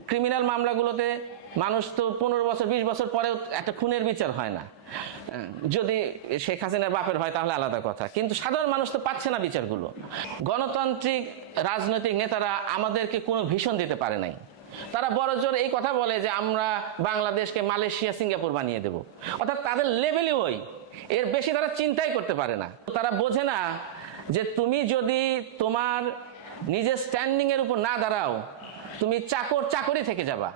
Criminal মামলাগুলোতে মানুষ তো পনেরো বছর, বিশ বছর পরেও একটা খুনের বিচার হয় না। যদি শেখ হাসিনার বাপের হয় তাহলে আলাদা কথা। কিন্তু সাধারণ মানুষ তো পাচ্ছে না বিচারগুলো। গণতান্ত্রিক রাজনৈতিক নেতারা আমাদেরকে কোনো ভীষণ দিতে পারে নাই। তারা বড় জোর এই কথা বলে যে আমরা বাংলাদেশকে মালয়েশিয়া, সিঙ্গাপুর বানিয়ে দেব। অর্থাৎ তাদের লেভেলই ওই। এর বেশি তারা চিন্তাই করতে পারে না। তারা বোঝে না যে তুমি যদি তোমার নিজের স্ট্যান্ডিং এর উপর না দাঁড়াও তুমি চাকর চাকরি থেকে যাবা।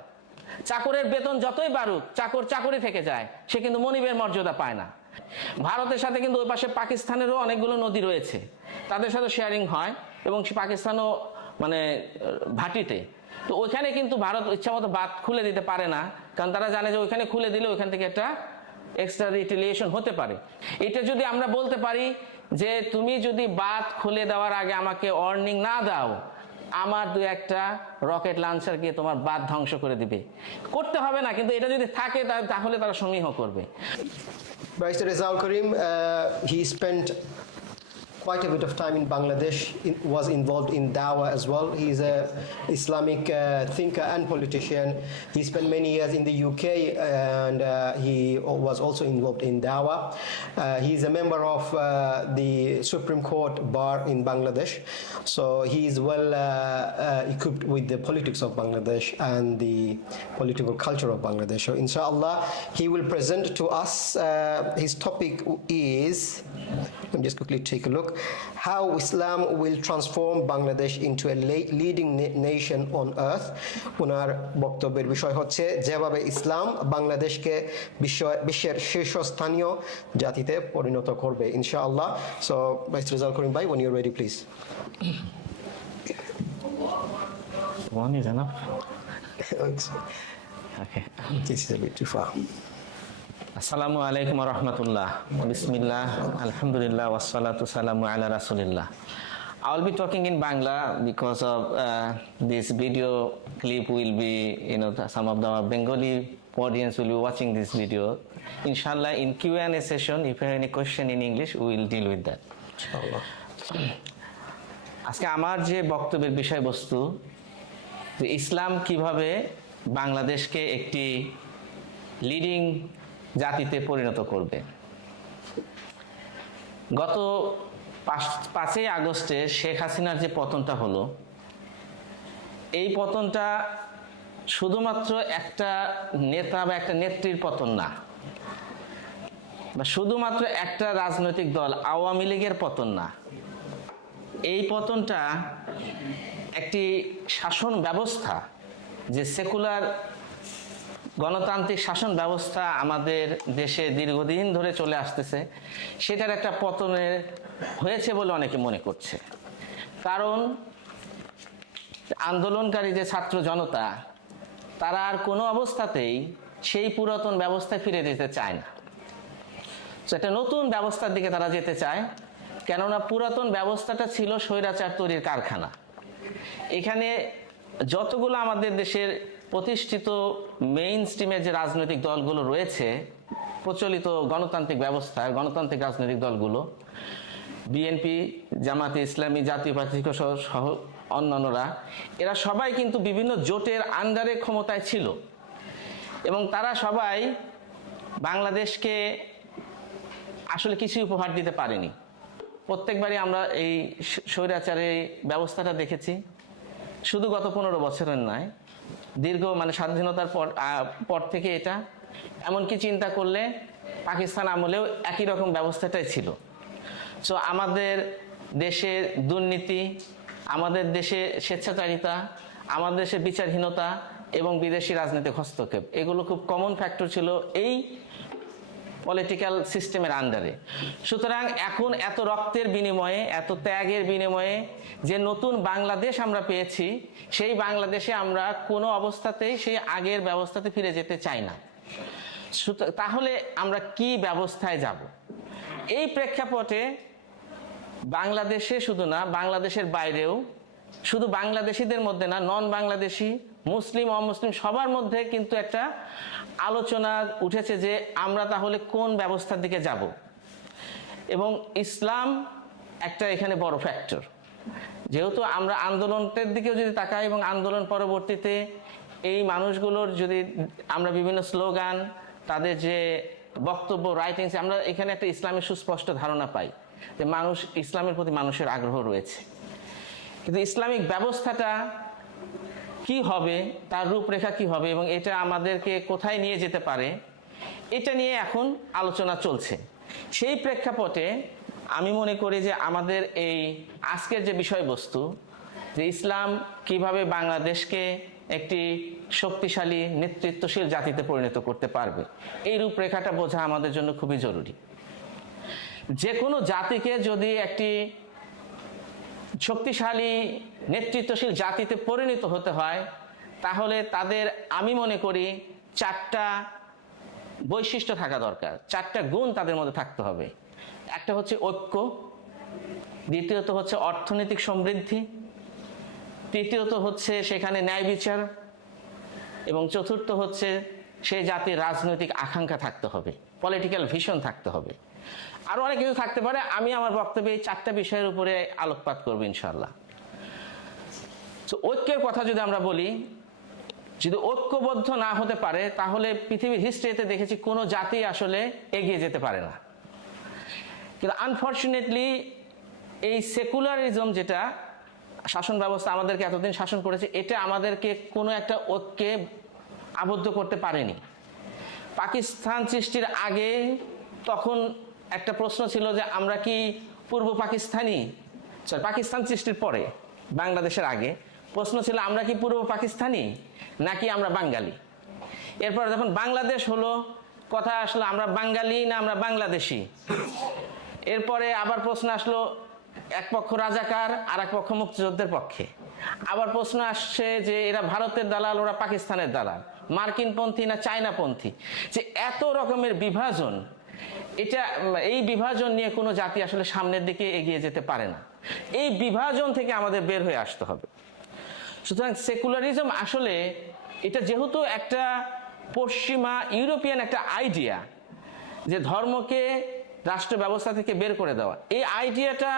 চাকরের বেতন যতই বাড়ুক, চাকর চাকরি থেকে যায়, সে কিন্তু মনিবের মর্যাদা পায় না। ভারতের সাথে কিন্তু ওই পাশে পাকিস্তানেরও অনেকগুলো নদী রয়েছে। তাদের সাথে শেয়ারিং হয় এবং পাকিস্তানও মানে ভাটিতে। তো ওইখানে কিন্তু ভারত ইচ্ছা মতো বাদ খুলে দিতে পারে না, কারণ তারা জানে যে ওইখানে খুলে দিলে ওইখান থেকে একটা এক্সট্রা রিটিলিয়েশন হতে পারে। এটা যদি আমরা বলতে পারি যে, তুমি যদি বাদ খুলে দেওয়ার আগে আমাকে ওয়ার্নিং না দাও আমার দু একটা রকেট লাঞ্চারকে তোমার বাদ ধ্বংস করে দিবে। করতে হবে না, কিন্তু এটা যদি থাকে তাহলে তারা সমীহ করবে। Quite a bit of time in Bangladesh, in, was involved in Dawa as well. He's a Islamic uh, thinker and politician. He spent many years in the UK and uh, he was also involved in Dawa. Uh, he's a member of uh, the Supreme Court bar in Bangladesh. So he is well uh, uh, equipped with the politics of Bangladesh and the political culture of Bangladesh. So inshallah, he will present to us. His topic is, me just quickly take a look, how Islam will transform Bangladesh into a leading nation on earth. ওনার বক্তব্যের বিষয় হচ্ছে যেভাবে ইসলাম বাংলাদেশকে বিশ্ব বিশ্বের শীর্ষস্থানীয় জাতিতে পরিণত করবে ইনশাআল্লাহ সো ভাইস রেজাল করিম ভাই when you're ready please One is enough. Okay. this is a bit too far আসসালামু আলাইকুম রহমতুল্লাহ। বিসমিল্লাহ আলহামদুলিল্লাহ ওসালাত সালামু আল্লাহ রাসুলিল্লাহ। I will be talking in Bangla because of this video clip will be in some of the Bengali audience will be watching this video ইনশাল্লাহ in Q N A session if you any question in English will deal with that আজকে আমার যে বক্তব্যের বিষয়বস্তু ইসলাম কীভাবে বাংলাদেশকে একটি leading জাতিতে পরিণত করবে। গত পাঁচ- পাঁচই আগস্টে শেখ হাসিনার যে পতনটা হলো, এই পতনটা শুধুমাত্র একটা নেতা বা একটা নেত্রীর পতন না, বা শুধুমাত্র একটা রাজনৈতিক দল, আওয়ামী লীগের পতন না। এই পতনটা একটি শাসন ব্যবস্থা যে সেকুলার গণতান্ত্রিক শাসন ব্যবস্থা আমাদের দেশে দীর্ঘদিন ধরে চলে আসতেছে, সেটার একটা পতনের হয়েছে বলে অনেকে মনে করছে। কারণ আন্দোলনকারী যে ছাত্র জনতা, তারা আর কোনো অবস্থাতেই সেই পুরাতন ব্যবস্থায় ফিরে যেতে চায় না। একটা নতুন ব্যবস্থার দিকে তারা যেতে চায়, কেননা পুরাতন ব্যবস্থাটা ছিল স্বৈরাচার তৈরির কারখানা। এখানে যতগুলো আমাদের দেশের প্রতিষ্ঠিত মেইন স্ট্রিমের যে রাজনৈতিক দলগুলো রয়েছে, প্রচলিত গণতান্ত্রিক ব্যবস্থা, গণতান্ত্রিক রাজনৈতিক দলগুলো বিএনপি জামাতে ইসলামী, জাতীয় পার্টি সহ অন্যান্যরা, এরা সবাই কিন্তু বিভিন্ন জোটের আন্ডারে ক্ষমতায় ছিল। এবং তারা সবাই বাংলাদেশকে আসলে কিছুই উপহার দিতে পারেনি। প্রত্যেকবারই আমরা এই স- স্বৈরাচারের ব্যবস্থাটা দেখেছি। শুধু গত পনেরো বছরের নয় দীর্ঘ মানে স্বাধীনতার পর পর থেকে এটা। এমনকি চিন্তা করলে পাকিস্তান আমলেও একই রকম ব্যবস্থাটাই ছিল। সো আমাদের দেশের দুর্নীতি, আমাদের দেশে স্বেচ্ছাচারিতা, আমাদের দেশে বিচারহীনতা এবং বিদেশি রাজনৈতিক হস্তক্ষেপ, এগুলো খুব কমন ফ্যাক্টর ছিল। এই পলিটিক্যাল সিস্টেমের আন্ডারে সুতরাং এখন এত রক্তের বিনিময়ে, এত ত্যাগের বিনিময়ে যে নতুন বাংলাদেশ আমরা পেয়েছি, সেই বাংলাদেশে আমরা কোনো অবস্থাতেই সেই আগের ব্যবস্থাতে ফিরে যেতে চাই না। তাহলে আমরা কি ব্যবস্থায় যাব? এই প্রেক্ষাপটে বাংলাদেশে শুধু না, বাংলাদেশের বাইরেও শুধু বাংলাদেশিদের মধ্যে না নন বাংলাদেশি মুসলিম, অমুসলিম সবার মধ্যে কিন্তু একটা আলোচনা উঠেছে যে আমরা তাহলে কোন ব্যবস্থার দিকে যাব। এবং ইসলাম একটা এখানে বড় ফ্যাক্টর যেহেতু আমরা আন্দোলনের দিকেও যদি তাকাই এবং আন্দোলন পরবর্তীতে এই মানুষগুলোর যদি আমরা বিভিন্ন স্লোগান, তাদের যে বক্তব্য রাইটিংস আমরা এখানে একটা ইসলামের সুস্পষ্ট ধারণা পাই যে মানুষ, ইসলামের প্রতি মানুষের আগ্রহ রয়েছে। কিন্তু ইসলামিক ব্যবস্থাটা কি হবে? তার রূপরেখা কি হবে? এবং এটা আমাদেরকে কোথায় নিয়ে যেতে পারে? এটা নিয়ে এখন আলোচনা চলছে। সেই প্রেক্ষাপটে আমি মনে করি যে আমাদের এই আজকের যে বিষয়বস্তু, যে ইসলাম কীভাবে বাংলাদেশকে একটি শক্তিশালী, নেতৃত্বশীল জাতিতে পরিণত করতে পারবে, এই রূপরেখাটা বোঝা আমাদের জন্য খুবই জরুরি। যে কোনো জাতিকে যদি একটি শক্তিশালী, নেতৃত্বশীল জাতিতে পরিণত হতে হয়, তাহলে তাদের আমি মনে করি চারটা বৈশিষ্ট্য থাকা দরকার, চারটা গুণ তাদের মধ্যে থাকতে হবে। একটা হচ্ছে ঐক্য, দ্বিতীয়ত হচ্ছে অর্থনৈতিক সমৃদ্ধি, তৃতীয়ত হচ্ছে সেখানে ন্যায় বিচার, এবং চতুর্থ হচ্ছে সেই জাতির রাজনৈতিক আকাঙ্ক্ষা থাকতে হবে পলিটিক্যাল ভিশন থাকতে হবে। আরও অনেক কিছু থাকতে পারে। আমি আমার বক্তব্যে এই চারটা বিষয়ের উপরে আলোকপাত করব ইনশাল্লাহ তো ঐক্যের কথা যদি আমরা বলি, যদি ঐক্যবদ্ধ না হতে পারে, তাহলে পৃথিবীর হিস্ট্রিতে দেখেছি কোনো জাতি আসলে এগিয়ে যেতে পারে না। কিন্তু আনফর্চুনেটলি এই সেকুলারিজম যেটা, শাসন ব্যবস্থা আমাদেরকে এতদিন শাসন করেছে, এটা আমাদেরকে কোনো একটা ঐক্যে আবদ্ধ করতে পারেনি। পাকিস্তান সৃষ্টির আগে তখন একটা প্রশ্ন ছিল যে আমরা কি পূর্ব পাকিস্তানি? সরি পাকিস্তান সৃষ্টির পরে, বাংলাদেশের আগে। প্রশ্ন ছিল, আমরা কি পূর্ব পাকিস্তানি নাকি আমরা বাঙালি? এরপর যখন বাংলাদেশ হলো, কথা আসলো, আমরা বাঙালি না আমরা বাংলাদেশি? এরপরে আবার প্রশ্ন আসলো, এক পক্ষ রাজাকার আর এক পক্ষ মুক্তিযুদ্ধের পক্ষে। আবার প্রশ্ন আসছে যে, এরা ভারতের দালাল, ওরা পাকিস্তানের দালাল মার্কিনপন্থী না চায়নাপন্থী? যে এত রকমের বিভাজন এটা এই বিভাজন নিয়ে কোনো জাতি আসলে সামনের দিকে এগিয়ে যেতে পারে না। এই বিভাজন থেকে আমাদের বের হয়ে আসতে হবে। সুতরাং সেকুলারিজম আসলে এটা যেহেতু একটা পশ্চিমা ইউরোপিয়ান একটা আইডিয়া যে ধর্মকে রাষ্ট্র ব্যবস্থা থেকে বের করে দেওয়া। এই আইডিয়াটা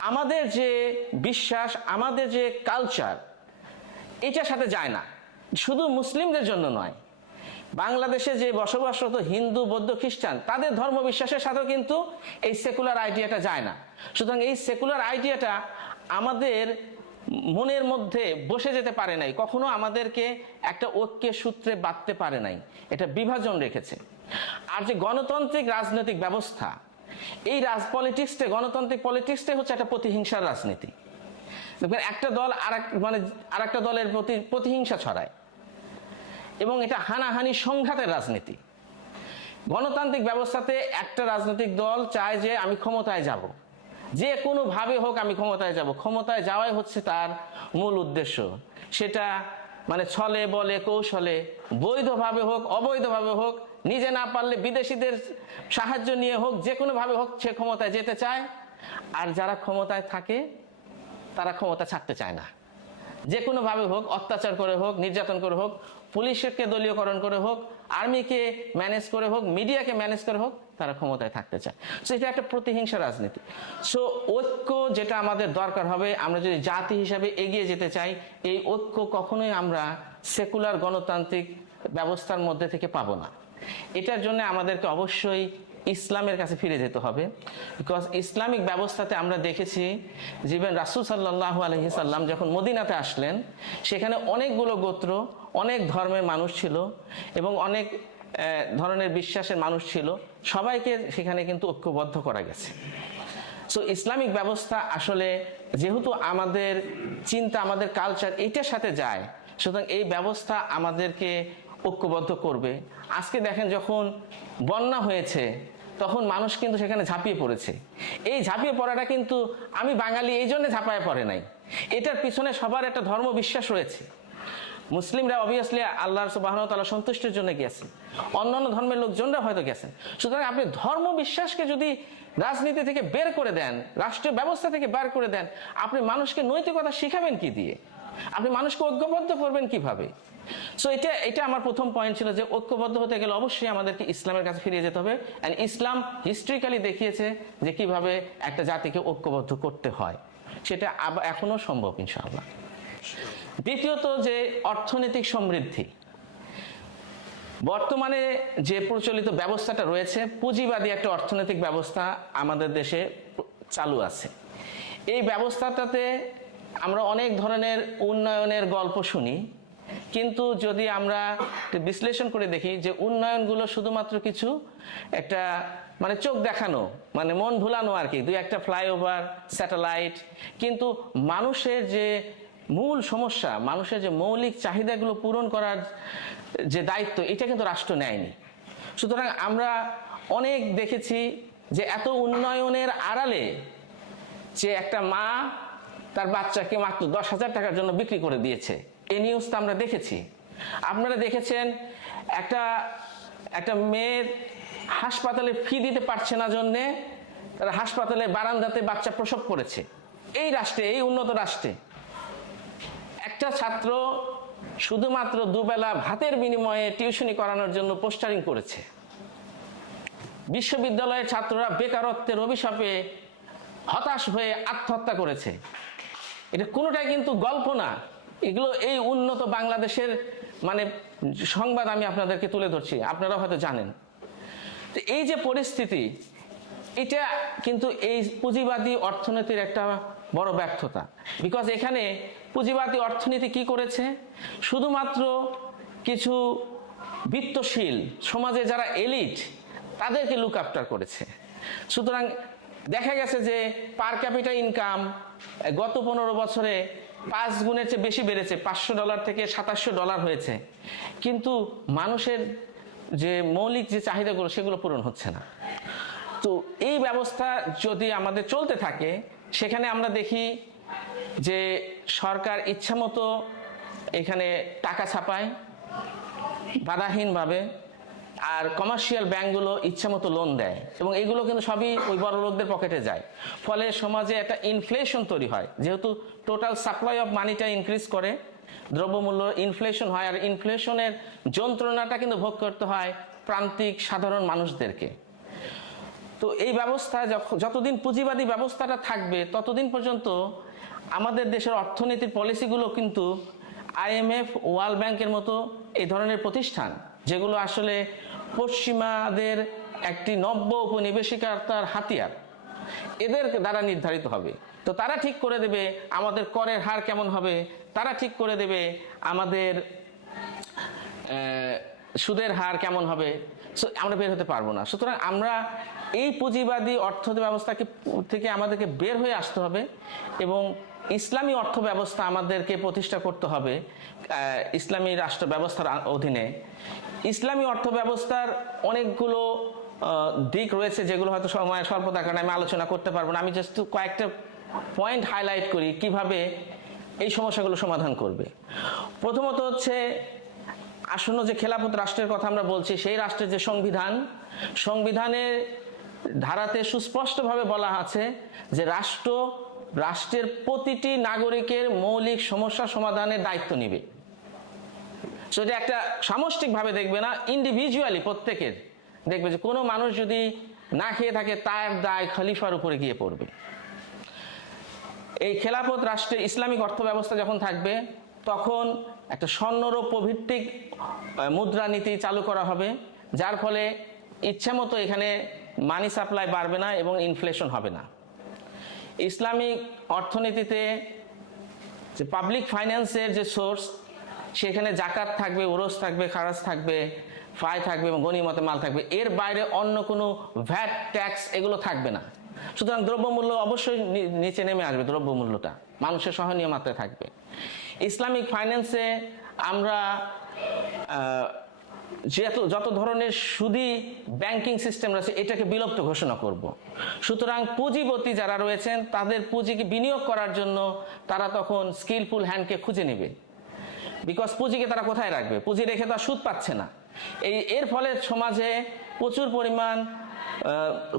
আমাদের যে বিশ্বাস, আমাদের যে কালচার এটার সাথে যায় না। শুধু মুসলিমদের জন্য নয় বাংলাদেশে যে বসবাসরত হিন্দু, বৌদ্ধ, খ্রিস্টান, তাদের ধর্ম বিশ্বাসের সাথেও কিন্তু এই সেকুলার আইডিয়াটা যায় না। সুতরাং এই সেকুলার আইডিয়াটা আমাদের মনের মধ্যে বসে যেতে পারে নাই, কখনো আমাদেরকে একটা ঐক্যের সূত্রে বাঁধতে পারে নাই। এটা বিভাজন রেখেছে। আর যে গণতান্ত্রিক রাজনৈতিক ব্যবস্থা, এই রাজ পলিটিক্সটা গণতান্ত্রিক পলিটিক্সটাই হচ্ছে একটা প্রতিহিংসার রাজনীতি। দেখবেন একটা দল আর মানে আর একটা দলের প্রতি, প্রতিহিংসা ছড়ায়। এবং এটা হানাহানি সংঘাতের রাজনীতি। গণতান্ত্রিক ব্যবস্থাতে একটা রাজনৈতিক দল চায় যে আমি ক্ষমতায় যাব। যে কোনোভাবে হোক আমি ক্ষমতায় যাব। ক্ষমতায় যাওয়াই হচ্ছে তার মূল উদ্দেশ্য। সেটা মানে ছলে, বলে, কৌশলে, বৈধভাবে হোক, অবৈধভাবে হোক, নিজে না পারলে বিদেশিদের সাহায্য নিয়ে হোক, যে কোনোভাবে হোক সে ক্ষমতায় যেতে চায়। আর যারা ক্ষমতায় থাকে, তারা ক্ষমতা ছাড়তে চায় না। যে কোনোভাবে হোক, অত্যাচার করে হোক, নির্যাতন করে হোক পুলিশকে দলীয়করণ করে হোক, আর্মিকে ম্যানেজ করে হোক, মিডিয়াকে ম্যানেজ করে হোক, তারা ক্ষমতায় থাকতে চায়। সো এটা একটা প্রতিহিংসা রাজনীতি। সো ঐক্য যেটা আমাদের দরকার হবে, আমরা যদি জাতি হিসাবে এগিয়ে যেতে চাই, এই ঐক্য কখনোই আমরা সেকুলার গণতান্ত্রিক ব্যবস্থার মধ্যে থেকে পাবো না। এটার জন্য আমাদেরকে অবশ্যই ইসলামের কাছে ফিরে যেতে হবে। বিকজ ইসলামিক ব্যবস্থাতে আমরা দেখেছি, জীবন রাসুল সাল্লাহ আলহি সাল্লাম যখন মদিনাতে আসলেন, সেখানে অনেকগুলো গোত্র অনেক ধর্মের মানুষ ছিল এবং অনেক ধরনের বিশ্বাসের মানুষ ছিল। সবাইকে সেখানে কিন্তু ঐক্যবদ্ধ করা গেছে। সো ইসলামিক ব্যবস্থা আসলে যেহেতু আমাদের চিন্তা, আমাদের কালচার এইটার সাথে যায়, সুতরাং এই ব্যবস্থা আমাদেরকে ঐক্যবদ্ধ করবে। আজকে দেখেন যখন বন্যা হয়েছে, তখন মানুষ কিন্তু সেখানে ঝাঁপিয়ে পড়েছে। এই ঝাঁপিয়ে পড়াটা কিন্তু আমি বাঙালি এই জন্য ঝাঁপায় পড়ে নাই। এটার পিছনে সবার একটা ধর্ম বিশ্বাস রয়েছে। মুসলিমরা অবভিয়াসলি আল্লাহর সুবাহতাল্লাহ সন্তুষ্টির জন্য গেছেন অন্যান্য ধর্মের লোকজনরা হয়তো গেছেন সুতরাং আপনি ধর্ম বিশ্বাসকে যদি রাজনীতি থেকে বের করে দেন, রাষ্ট্রীয় ব্যবস্থা থেকে বের করে দেন, আপনি মানুষকে নৈতিকতা শিখাবেন কি দিয়ে? আপনি মানুষকে ঐক্যবদ্ধ করবেন কীভাবে? সো এটা এটা আমার প্রথম পয়েন্ট ছিল যে ঐক্যবদ্ধ হতে গেলে অবশ্যই আমাদেরকে ইসলামের কাছে ফিরে যেতে হবে। অ্যান্ড ইসলাম হিস্ট্রিক্যালি দেখিয়েছে যে কীভাবে একটা জাতিকে ঐক্যবদ্ধ করতে হয়। সেটা এখনও সম্ভব ইনশাআল্লাহ। দ্বিতীয়ত যে অর্থনৈতিক সমৃদ্ধি। বর্তমানে যে প্রচলিত ব্যবস্থাটা রয়েছে, পুঁজিবাদী একটা অর্থনৈতিক ব্যবস্থা আমাদের দেশে চালু আছে। এই ব্যবস্থাটাতে আমরা অনেক ধরনের উন্নয়নের গল্প শুনি, কিন্তু যদি আমরা বিশ্লেষণ করে দেখি যে উন্নয়নগুলো শুধুমাত্র কিছু একটা মানে চোখ দেখানো মানে মন ভুলানো আর কি, দুই একটা ফ্লাইওভার, স্যাটেলাইট, কিন্তু মানুষের যে মূল সমস্যা, মানুষের যে মৌলিক চাহিদাগুলো পূরণ করার যে দায়িত্ব, এটা কিন্তু রাষ্ট্র নেয়নি। সুতরাং আমরা অনেক দেখেছি যে এত উন্নয়নের আড়ালে যে একটা মা তার বাচ্চাকে মাত্র দশ হাজার টাকার জন্য বিক্রি করে দিয়েছে। এই তো আমরা দেখেছি। আপনারা দেখেছেন একটা একটা মেয়ের হাসপাতালে ফি দিতে পারছে না জন্যে, তারা হাসপাতালে বারান্দাতে বাচ্চা প্রসব করেছে। এই রাষ্ট্রে, এই উন্নত রাষ্ট্রে একটা ছাত্র শুধুমাত্র দুবেলা ভাতের বিনিময়ে টিউশনি করানোর জন্য পোস্টারিং করেছে। বিশ্ববিদ্যালয়ের ছাত্ররা বেকারত্বের অভিশাপে হতাশ হয়ে আত্মহত্যা করেছে। এটা কোনোটাই কিন্তু গল্প না। এগুলো এই উন্নত বাংলাদেশের মানে সংবাদ আমি আপনাদেরকে তুলে ধরছি আপনারা হয়তো জানেন। তো এই যে পরিস্থিতি, এটা কিন্তু এই পুঁজিবাদী অর্থনীতির একটা বড় ব্যর্থতা। বিকজ এখানে পুঁজিবাদী অর্থনীতি কি করেছে? শুধুমাত্র কিছু বিত্তশীল সমাজে যারা এলিট, তাদেরকে লুক আফটার করেছে। সুতরাং দেখা গেছে যে পার ক্যাপিটা ইনকাম গত পনেরো বছরে পাঁচ গুণের চেয়ে বেশি বেড়েছে, পাঁচশো ডলার থেকে সাতাশশো ডলার হয়েছে। কিন্তু মানুষের যে মৌলিক যে চাহিদাগুলো, সেগুলো পূরণ হচ্ছে না। তো এই ব্যবস্থা যদি আমাদের চলতে থাকে সেখানে আমরা দেখি যে সরকার ইচ্ছামতো এখানে টাকা ছাপায় বাধাহীনভাবে, আর কমার্শিয়াল ব্যাংকগুলো ইচ্ছামতো লোন দেয় এবং এগুলো কিন্তু সবই ওই বড় লোকদের পকেটে যায়। ফলে সমাজে একটা ইনফ্লেশন তৈরি হয়, যেহেতু টোটাল সাপ্লাই অফ মানিটা ইনক্রিজ করে, দ্রব্যমূল্য ইনফ্লেশন হয়, আর ইনফ্লেশনের যন্ত্রণাটা কিন্তু ভোগ করতে হয় প্রান্তিক সাধারণ মানুষদেরকে। তো এই ব্যবস্থা যতদিন পুঁজিবাদী ব্যবস্থাটা থাকবে, ততদিন পর্যন্ত আমাদের দেশের অর্থনীতির পলিসিগুলো কিন্তু আইএমএফ ওয়ার্ল্ড ব্যাংকের মতো এই ধরনের প্রতিষ্ঠান, যেগুলো আসলে পশ্চিমাদের একটি নব্য উপনিবেশিকতার হাতিয়ার, এদের দ্বারা নির্ধারিত হবে। তো তারা ঠিক করে দেবে আমাদের করের হার কেমন হবে, তারা ঠিক করে দেবে আমাদের সুদের হার কেমন হবে? আমরা বের হতে পারব না। সুতরাং আমরা এই পুঁজিবাদী অর্থ ব্যবস্থাকে থেকে আমাদেরকে বের হয়ে আসতে হবে এবং ইসলামী অর্থ ব্যবস্থা আমাদেরকে প্রতিষ্ঠা করতে হবে ইসলামী রাষ্ট্র ব্যবস্থার অধীনে। ইসলামী অর্থ ব্যবস্থার অনেকগুলো দিক রয়েছে যেগুলো হয়তো সময় স্বল্পতার কারণে আমি আলোচনা করতে পারব না। আমি জাস্ট কয়েকটা পয়েন্ট হাইলাইট করি কীভাবে এই সমস্যাগুলো সমাধান করবে। প্রথমত হচ্ছে আসন্ন যে খেলাফত রাষ্ট্রের কথা আমরা বলছি, সেই রাষ্ট্রের যে সংবিধান, সংবিধানের ধারাতে সুস্পষ্টভাবে বলা আছে যে রাষ্ট্র রাষ্ট্রের প্রতিটি নাগরিকের মৌলিক সমস্যা সমাধানের দায়িত্ব নিবে। সো এটা একটা সামষ্টিকভাবে দেখবে না ইন্ডিভিজুয়ালি প্রত্যেকের দেখবে যে কোনো মানুষ যদি না খেয়ে থাকে, তার দায় খলিফার উপরে গিয়ে পড়বে। এই খেলাফত রাষ্ট্রে ইসলামিক অর্থ ব্যবস্থা যখন থাকবে, তখন একটা স্বর্ণরৌপ্য ভিত্তিক মুদ্রানীতি চালু করা হবে, যার ফলে ইচ্ছামতো এখানে মানি সাপ্লাই বাড়বে না এবং ইনফ্লেশন হবে না। ইসলামিক অর্থনীতিতে যে পাবলিক ফাইন্যান্সের যে সোর্স সেখানে জাকাত থাকবে, ওরস থাকবে, খারাজ থাকবে, ফাই থাকবে এবং গণিমতে মাল থাকবে। এর বাইরে অন্য কোনো ভ্যাট ট্যাক্স এগুলো থাকবে না। সুতরাং দ্রব্যমূল্য অবশ্যই নিচে নেমে আসবে দ্রব্যমূল্যটা। মানুষের সহনীয় মাত্রায় থাকবে। ইসলামিক ফাইন্যান্সে আমরা আহ, যত ধরনের সুদি ব্যাংকিং সিস্টেম রয়েছে এটাকে বিলুপ্ত ঘোষণা করব। সুতরাং পুঁজিপতি যারা রয়েছেন তাদের পুঁজিকে বিনিয়োগ করার জন্য তারা তখন স্কিলফুল হ্যান্ডকে খুঁজে নেবে। বিকজ পুঁজিকে তারা কোথায় রাখবে? পুঁজি রেখে তো সুদ পাচ্ছে না। এই এর ফলে সমাজে প্রচুর পরিমাণ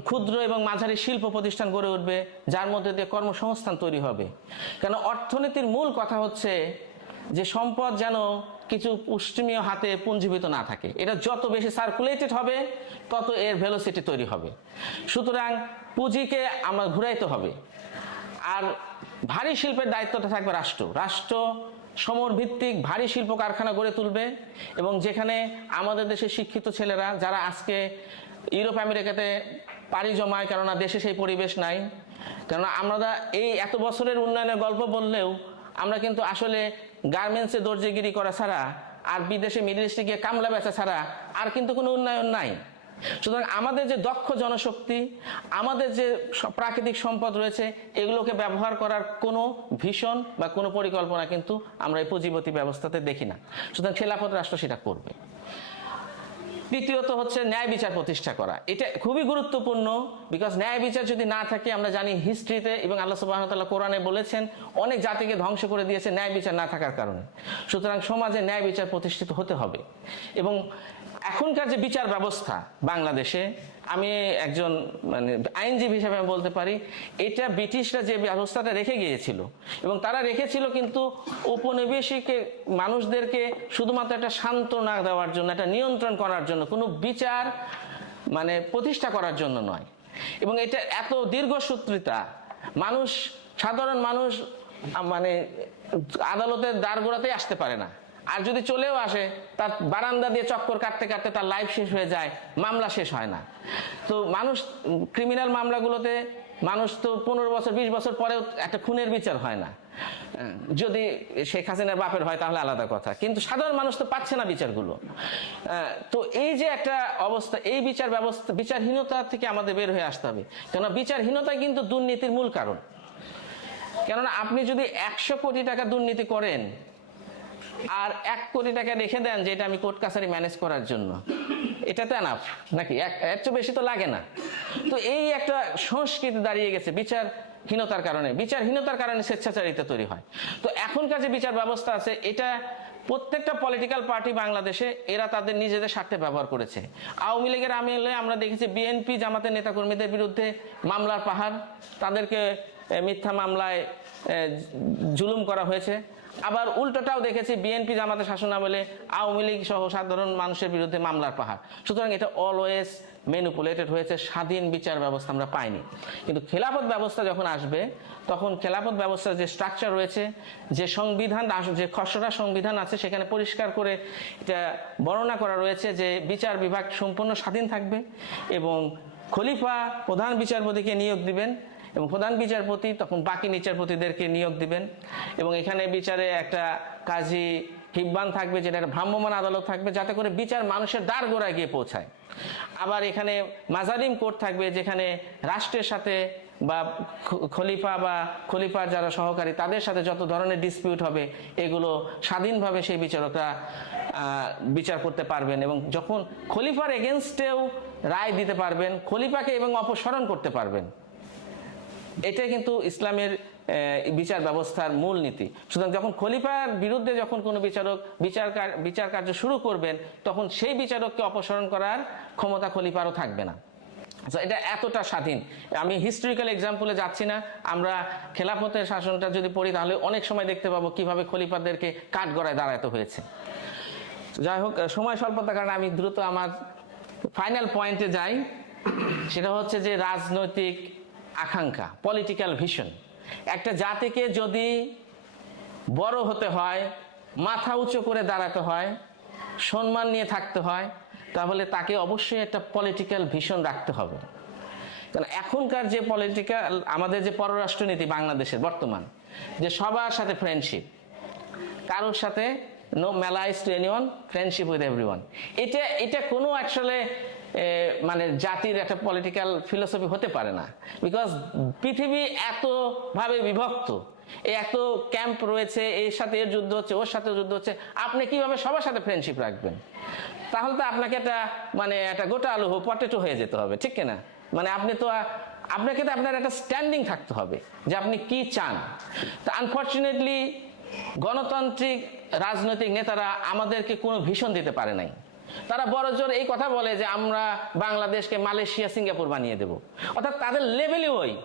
ক্ষুদ্র এবং মাঝারি শিল্প প্রতিষ্ঠান গড়ে উঠবে, যার মধ্যে দিয়ে কর্মসংস্থান তৈরি হবে। কেন, অর্থনীতির মূল কথা হচ্ছে যে সম্পদ যেন কিছু পুষ্টিমীয় হাতে পুঞ্জীবিত না থাকে। এটা যত বেশি সার্কুলেটেড হবে, তত এর ভেলোসিটি তৈরি হবে। সুতরাং পুঁজিকে আমরা ঘুরাইতে হবে। আর ভারী শিল্পের দায়িত্বটা থাকবে রাষ্ট্র। রাষ্ট্র সমর ভিত্তিক ভারী শিল্প কারখানা গড়ে তুলবে এবং যেখানে আমাদের দেশের শিক্ষিত ছেলেরা, যারা আজকে ইউরোপ, আমেরিকাতে পাড়ি জমায়, কেননা দেশে সেই পরিবেশ নাই। কেননা আমরা এই এত বছরের উন্নয়নের গল্প বললেও আমরা কিন্তু আসলে গার্মেন্টসে দর্জিগিরি করা ছাড়া আর বিদেশে মিডল ইস্টে গিয়ে কামলা বেচা ছাড়া আর কিন্তু কোনো উন্নয়ন নাই। সুতরাং আমাদের যে দক্ষ জনশক্তি, আমাদের যে প্রাকৃতিক সম্পদ রয়েছে, এগুলোকে ব্যবহার করার কোনো ভীষণ বা কোনো পরিকল্পনা কিন্তু আমরা এই পুঁজিপতি ব্যবস্থাতে দেখি না। সুতরাং খেলাফত রাষ্ট্র সেটা করবে। দ্বিতীয়ত হচ্ছে ন্যায় বিচার প্রতিষ্ঠা করা। এটা খুবই গুরুত্বপূর্ণ বিকজ ন্যায় বিচার যদি না থাকে, আমরা জানি হিস্ট্রিতে এবং আল্লাহ সুবাহতাল্লাহ কোরআনে বলেছেন, অনেক জাতিকে ধ্বংস করে দিয়েছে ন্যায় বিচার না থাকার কারণে। সুতরাং সমাজে ন্যায় বিচার প্রতিষ্ঠিত হতে হবে। এবং এখনকার যে বিচার ব্যবস্থা বাংলাদেশে, আমি একজন মানে আইনজীবী হিসাবে আমি বলতে পারি, এটা ব্রিটিশরা যে ব্যবস্থাটা রেখে গিয়েছিল, এবং তারা রেখেছিল কিন্তু উপনিবেশিকে মানুষদেরকে শুধুমাত্র একটা সান্ত্বনা দেওয়ার জন্য, একটা নিয়ন্ত্রণ করার জন্য, কোনো বিচার মানে প্রতিষ্ঠা করার জন্য নয়। এবং এটা এত দীর্ঘসূত্রিতা, মানুষ, সাধারণ মানুষ মানে আদালতের দ্বারগোড়াতেই আসতে পারে না। আর যদি চলেও আসে, তার বারান্দা দিয়ে চক্কর কাটতে কাটতে তার লাইফ শেষ হয়ে যায়, মামলা শেষ হয় না। তো মানুষ ক্রিমিনাল মামলাগুলোতে মানুষ তো পনেরো বছর, বিশ বছর পরেও একটা খুনের বিচার হয় না। যদি শেখ হাসিনার বাপের হয় তাহলে আলাদা কথা। কিন্তু সাধারণ মানুষ তো পাচ্ছে না বিচারগুলো। তো এই যে একটা অবস্থা, এই বিচার ব্যবস্থা, বিচারহীনতা থেকে আমাদের বের হয়ে আসতে হবে। কেননা বিচারহীনতাই কিন্তু দুর্নীতির মূল কারণ। কেননা আপনি যদি একশো কোটি টাকা দুর্নীতি করেন আর এক কোটি টাকা রেখে দেন যে এটা আমি কোর্ট কাছারি ম্যানেজ করার জন্য। এটা তো এনাফ নাকি? এর চেয়ে বেশি তো লাগে না। তো এই একটা সংস্কৃতি দাঁড়িয়ে গেছে বিচারহীনতার কারণে। বিচারহীনতার কারণে স্বেচ্ছাচারিতা তৈরি হয়। তো এখনকার যে বিচার ব্যবস্থা আছে, এটা প্রত্যেকটা পলিটিক্যাল পার্টি বাংলাদেশে, এরা তাদের নিজেদের স্বার্থে ব্যবহার করেছে। আওয়ামী লীগের আমলে আমরা দেখেছি বিএনপি জামাতের নেতাকর্মীদের বিরুদ্ধে মামলার পাহাড়। তাদেরকে মিথ্যা মামলায় জুলুম করা হয়েছে। আবার উল্টোটাও দেখেছি বিএনপি জামাতের শাসন আমলে আওয়ামী লীগ সহ সাধারণ মানুষের বিরুদ্ধে মামলার পাহাড়। সুতরাং এটা অলওয়েজ মেনুপুলেটেড হয়েছে, স্বাধীন বিচার ব্যবস্থা আমরা পাইনি। কিন্তু খেলাফত ব্যবস্থা যখন আসবে, তখন খেলাফত ব্যবস্থার যে স্ট্রাকচার রয়েছে, যে সংবিধান, যে খসড়া সংবিধান আছে, সেখানে পরিষ্কার করে এটা বর্ণনা করা রয়েছে যে বিচার বিভাগ সম্পূর্ণ স্বাধীন থাকবে এবং খলিফা প্রধান বিচারপতিকে নিয়োগ দিবেন। এবং প্রধান বিচারপতি তখন বাকি বিচারপতিদেরকে নিয়োগ দিবেন। এবং এখানে বিচারে একটা কাজী হিব্বান থাকবে, যেটা একটা ভ্রাম্যমাণ আদালত থাকবে, যাতে করে বিচার মানুষের দ্বার গোড়ায় গিয়ে পৌঁছায়। আবার এখানে মাজারিম কোর্ট থাকবে, যেখানে রাষ্ট্রের সাথে বা খলিফা বা খলিফার যারা সহকারী, তাদের সাথে যত ধরনের ডিসপিউট হবে, এগুলো স্বাধীনভাবে সেই বিচারকরা বিচার করতে পারবেন এবং যখন খলিফার এগেনস্টেও রায় দিতে পারবেন, খলিফাকে এবং অপসারণ করতে পারবেন। এটাই কিন্তু ইসলামের বিচার ব্যবস্থার মূল নীতি। সুতরাং যখন খলিফার বিরুদ্ধে যখন কোনো বিচারক বিচার বিচার কার্য শুরু করবেন, তখন সেই বিচারককে অপসারণ করার ক্ষমতা খলিফারও থাকবে না। এটা এতটা স্বাধীন। আমি হিস্টোরিক্যাল এক্সাম্পলে যাচ্ছি না। আমরা খেলাফতের শাসনটা যদি পড়ি, তাহলে অনেক সময় দেখতে পাবো কীভাবে খলিফাদেরকে কাঠগড়ায় দাঁড়াতে হয়েছে। যাই হোক, সময় স্বল্পতার কারণে আমি দ্রুত আমার ফাইনাল পয়েন্টে যাই। সেটা হচ্ছে যে রাজনৈতিক আকাঙ্ক্ষা পলিটিক্যাল ভিশন একটা জাতিকে যদি বড় হতে হয়, মাথা উঁচু করে দাঁড়াতে হয়, সম্মান নিয়ে থাকতে হয়, তাহলে তাকে অবশ্যই একটা পলিটিক্যাল ভিশন রাখতে হবে। কারণ এখনকার যে পলিটিক্যাল আমাদের যে পররাষ্ট্রনীতি বাংলাদেশের বর্তমান, যে সবার সাথে ফ্রেন্ডশিপ কারোর সাথে no malice to anyone friendship with everyone এটা এটা কোনো আসলে মানে জাতির একটা পলিটিক্যাল ফিলোসফি হতে পারে না। বিকজ পৃথিবী এতভাবে বিভক্ত এত ক্যাম্প রয়েছে, এর সাথে এর যুদ্ধ হচ্ছে, ওর সাথে যুদ্ধ হচ্ছে, আপনি কীভাবে সবার সাথে ফ্রেন্ডশিপ রাখবেন? তাহলে তো আপনাকে একটা মানে একটা গোটা আলু পটেটো হয়ে যেতে হবে, ঠিক কিনা? মানে আপনি তো, আপনাকে তো আপনার একটা স্ট্যান্ডিং থাকতে হবে যে আপনি কি চান। তা আনফর্চুনেটলি গণতান্ত্রিক রাজনৈতিক নেতারা আমাদেরকে কোনো ভীষণ দিতে পারে নাই। তারা বড় জোর এই কথা বলে যে আমরা বাংলাদেশকে মালয়েশিয়া সিঙ্গাপুর বানিয়ে দেব। অর্থাৎ তাদের লেভেলই ওই।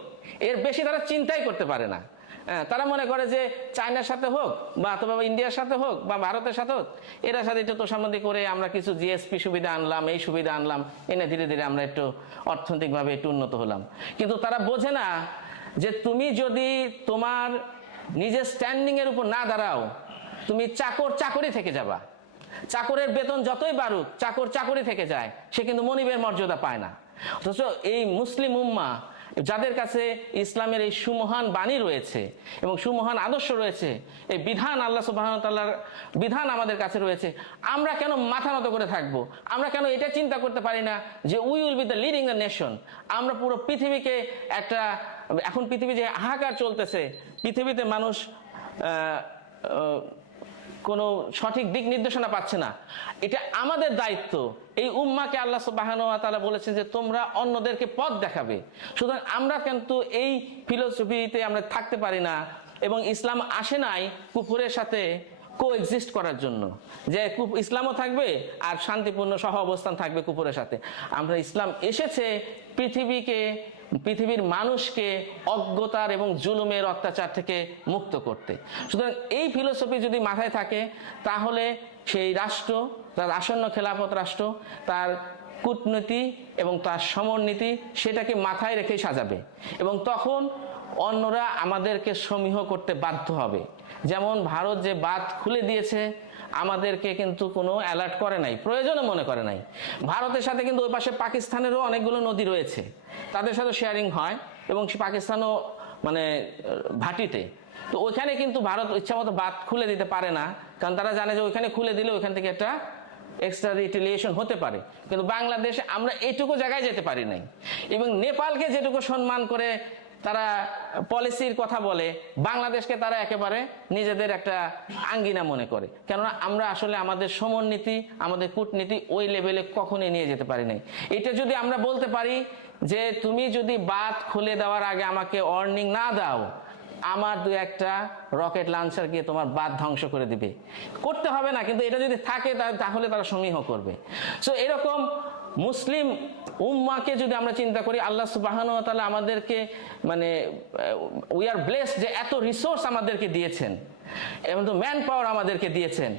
এর বেশি তারা চিন্তাই করতে পারে না। হ্যাঁ, তারা মনে করে যে চায়নার সাথে হোক বা অথবা ইন্ডিয়ার সাথে হোক বা ভারতের সাথে হোক এরা সাথে একটু তোষামদি করে আমরা কিছু জিএসপি সুবিধা আনলাম এই সুবিধা আনলাম এনে ধীরে ধীরে আমরা একটু অর্থনৈতিকভাবে একটু উন্নত হলাম। কিন্তু তারা বোঝে না যে তুমি যদি তোমার নিজের স্ট্যান্ডিং এর উপর না দাঁড়াও তুমি চাকর চাকরি থেকে যাবা। চাকরের বেতন যতই বাড়ুক, চাকর চাকরি থেকে যায়, সে কিন্তু মনিবের মর্যাদা পায় না। অথচ এই মুসলিম উম্মা, যাদের কাছে ইসলামের এই সুমহান বাণী রয়েছে এবং সুমহান আদর্শ রয়েছে, এই বিধান আল্লাহ সুবাহর বিধান আমাদের কাছে রয়েছে, আমরা কেন মাথা নত করে থাকব? আমরা কেন এটা চিন্তা করতে পারি না যে we will be the leading the nation আমরা পুরো পৃথিবীকে একটা, এখন পৃথিবী যে হাহাকার চলতেছে, পৃথিবীতে মানুষ কোনো সঠিক দিক নির্দেশনা পাচ্ছে না। এটা আমাদের দায়িত্ব। এই উম্মাকে আল্লাহ সুবাহানুয়াতালা বলেছেন যে, তোমরা অন্যদেরকে পথ দেখাবে। সুতরাং আমরা কিন্তু এই ফিলোসফিতে আমরা থাকতে পারি না এবং ইসলাম আসে নাই কুকুরের সাথে কো এক্সিস্ট করার জন্য। যে ইসলামও থাকবে আর শান্তিপূর্ণ সহ অবস্থান থাকবে কুকুরের সাথে। আমরা ইসলাম এসেছে পৃথিবীকে পৃথিবীর মানুষকে অজ্ঞতার এবং জুলুমের অত্যাচার থেকে মুক্ত করতে। সুতরাং এই ফিলোসফি যদি মাথায় থাকে, তাহলে সেই রাষ্ট্র, তার আসন্ন খেলাফত রাষ্ট্র, তার কূটনীতি এবং তার সমরনীতি সেটাকে মাথায় রেখেই সাজাবে। এবং তখন অন্যরা আমাদেরকে সমীহ করতে বাধ্য হবে। যেমন ভারত যে বাদ খুলে দিয়েছে আমাদেরকে কিন্তু কোনো অ্যালার্ট করে নাই, প্রয়োজনও মনে করে নাই। ভারতের সাথে কিন্তু ওই পাশে পাকিস্তানেরও অনেকগুলো নদী রয়েছে। তাদের সাথে শেয়ারিং হয় এবং সে পাকিস্তানও মানে ভাটিতে। তো ওইখানে কিন্তু ভারত ইচ্ছা মতো বাদ খুলে দিতে পারে না, কারণ তারা জানে যে ওইখানে খুলে দিলে ওইখান থেকে একটা এক্সট্রা রিটিলিয়েশন হতে পারে। কিন্তু বাংলাদেশে আমরা এইটুকু জায়গায় যেতে পারি নাই। এবং নেপালকে যেটুকু সম্মান করে তারা পলিসির কথা বলে, বাংলাদেশকে তারা একেবারে নিজেদের একটা আঙ্গিনা মনে করে। কেননা আমরা আসলে আমাদের সমরনীতি, আমাদের কূটনীতি ওই লেভেলে কখনোই নিয়ে যেতে পারি নাই। এটা যদি আমরা বলতে পারি যে তুমি যদি বাদ খুলে দেওয়ার আগে আমাকে ওয়ার্নিং না দাও, আমার দু একটা রকেট লাঞ্চার গিয়ে তোমার বাদ ধ্বংস করে দিবে। করতে হবে না, কিন্তু এটা যদি থাকে তাহলে তারা সমীহ করবে। সো এরকম মুসলিম উম্মাকে যদি আমরা চিন্তা করি, আল্লাহ সুবাহান তাহলে আমাদেরকে মানে উই আর ব্লেস যে এত রিসোর্স আমাদেরকে দিয়েছেন এবং তো ম্যান পাওয়ার আমাদেরকে দিয়েছেন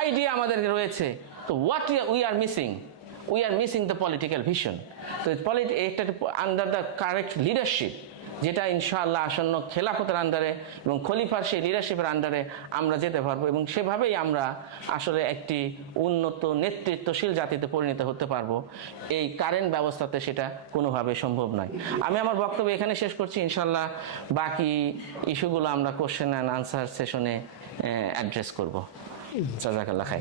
আইডিয়া আমাদেরকে রয়েছে, তো what we are missing we are missing the political vision তো পলিটি একটা আন্ডার দ্য কারেক্ট লিডারশিপ যেটা ইনশাআল্লাহ আসন্ন খেলাফতের আন্ডারে এবং খলিফার সেই লিডারশিপের আন্ডারে আমরা যেতে পারব এবং সেভাবেই আমরা আসলে একটি উন্নত, নেতৃত্বশীল জাতিতে পরিণত হতে পারব। এই কারেন্ট ব্যবস্থাতে সেটা কোনোভাবে সম্ভব নয়। আমি আমার বক্তব্য এখানে শেষ করছি। ইনশাল্লাহ বাকি ইস্যুগুলো আমরা কোশ্চেন অ্যান্ড আনসার সেশনে অ্যাড্রেস করব। জাজাকাল্লাহ খাই.